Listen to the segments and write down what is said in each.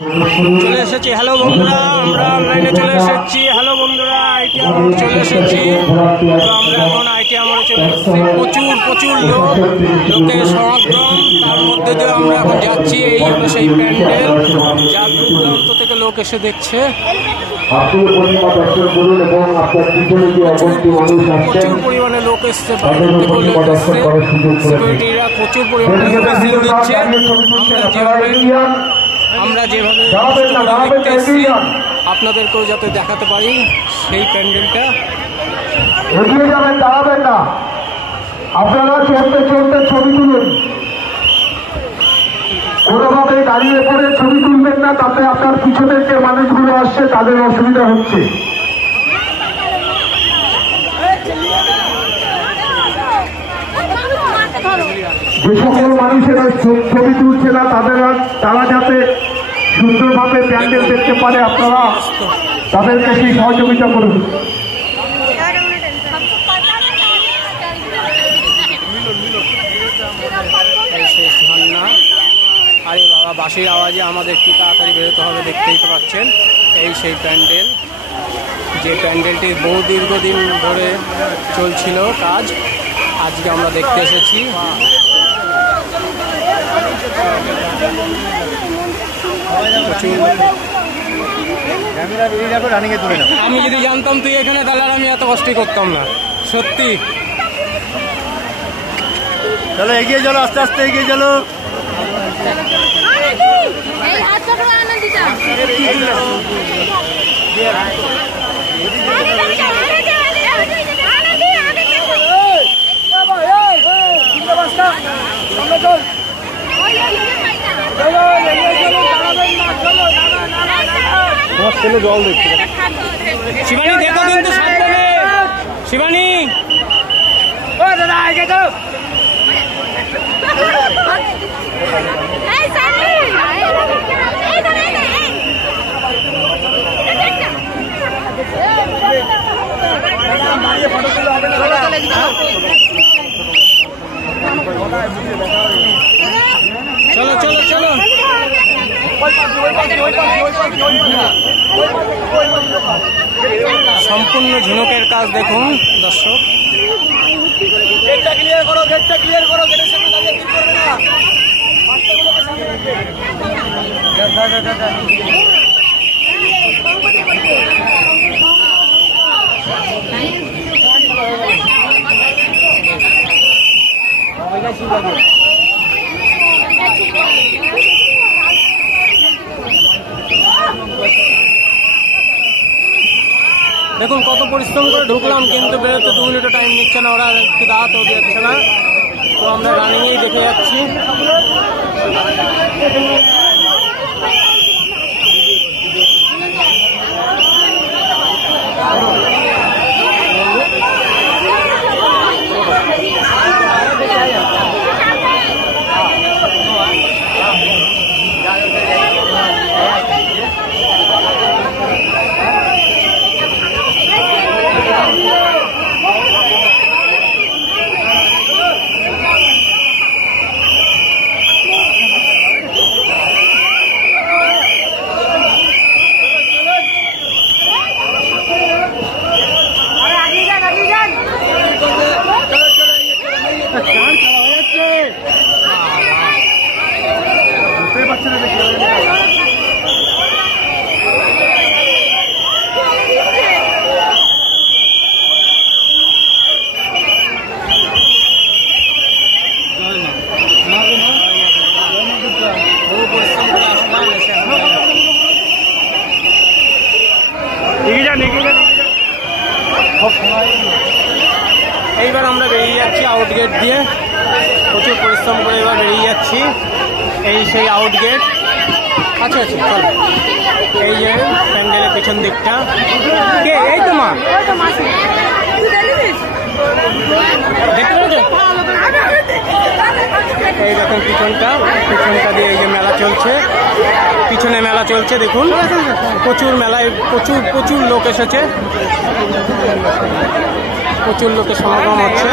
চলে এসেছি। হ্যালো বন্ধুরা, আমরা অনলাইনে চলে এসেছি। হ্যালো বন্ধুরা, আইটি আমরে চলে এসেছি। তো আমরা এখন আইটি আমরে চলে এসেছি। প্রচুর লোকের সমাগম, তার মধ্যে দিয়ে আমরা এখন যাচ্ছি। এই হলো সেই প্যান্ডেল, যা দূর দূরান্ত থেকে লোক এসে দেখছে। প্রচুর পরিমাণে লোক এসছে, বাইরের থেকেও লোক এসছে। সিকিউরিটিরা প্রচুর পরিমাণে সিল দিচ্ছে। আমরা যেভাবে দেখতে এসেছি, আপনাদেরকেও যাতে দেখাতে পারি সেই প্যান্ডেলটা। এগিয়ে যাবেন, দাঁড়াবেন না। আপনারা চলতে ছবি তুলুন, কোনোভাবে দাঁড়িয়ে পড়ে ছবি তুলবেন না, তাতে আপনার পিছনের যে মানুষগুলো আসছে তাদের অসুবিধা হচ্ছে। যে সকল মানুষেরা ছবি তুলছে না তারা যাতে সুন্দরভাবে প্যান্ডেল দেখতে পারে, আপনারা তাদেরকে সেই সহযোগিতা করুন। আরে বাবা, বাঁশির আওয়াজে আমাদের কি তাড়াতাড়ি বেরোতে হবে, দেখতেই তো পাচ্ছেন। এই সেই প্যান্ডেল, যে প্যান্ডেলটি বহু দীর্ঘদিন ধরে চলছিল কাজ, আজকে আমরা দেখতে এসেছি। আমি যদি জানতাম তুই এখানে, তাহলে আমি এত কষ্টই করতাম না, সত্যি। চলো এগিয়ে চলো, আস্তে আস্তে এগিয়ে চলো। জল দেখছি। শিবানী দেখো কিন্তু সাবধানে, শিবানী। দাদা আগে তো চলো চলো চলো। সম্পূর্ণ ঝিনুকের কাজ দেখুন দর্শক। গেটটা ক্লিয়ার করো, গেটটা ক্লিয়ার করো, গেটের সামনে দাঁড়িয়ে ক্লিক করবে না। দেখুন কত পরিশ্রম করে ঢুকলাম, কিন্তু বেরোতে 2 মিনিটও টাইম নিচ্ছে না ওরা, একটু দাঁড়াতেও দিচ্ছে না। তো আমরা রানিংয়েই দেখে যাচ্ছি। এইবার আমরা বেরিয়ে যাচ্ছি আউটগেট দিয়ে, প্রচুর পরিশ্রম করে এবার বেরিয়ে যাচ্ছি। এই সেই আউটগেট। আচ্ছা আচ্ছা চল। এই যে প্যান্ডেলের পিছন দিকটা, কে এই তো মা দেখতে পাচ্ছেন? এই দেখুন পিছনটা দিয়ে এই যে মেলা চলছে, পিছনে মেলা চলছে দেখুন। প্রচুর মেলায় প্রচুর লোক এসেছে, প্রচুর লোকের সমাগম হচ্ছে।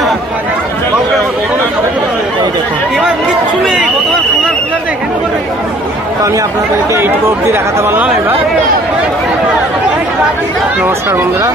এই দেখুন, এবার কিচ্ছু নেই, কতবার খোলার দেখে তো আমি আপনাদেরকে এইটুকু অবধি দেখাতে পারলাম। এবার নমস্কার বন্ধুরা।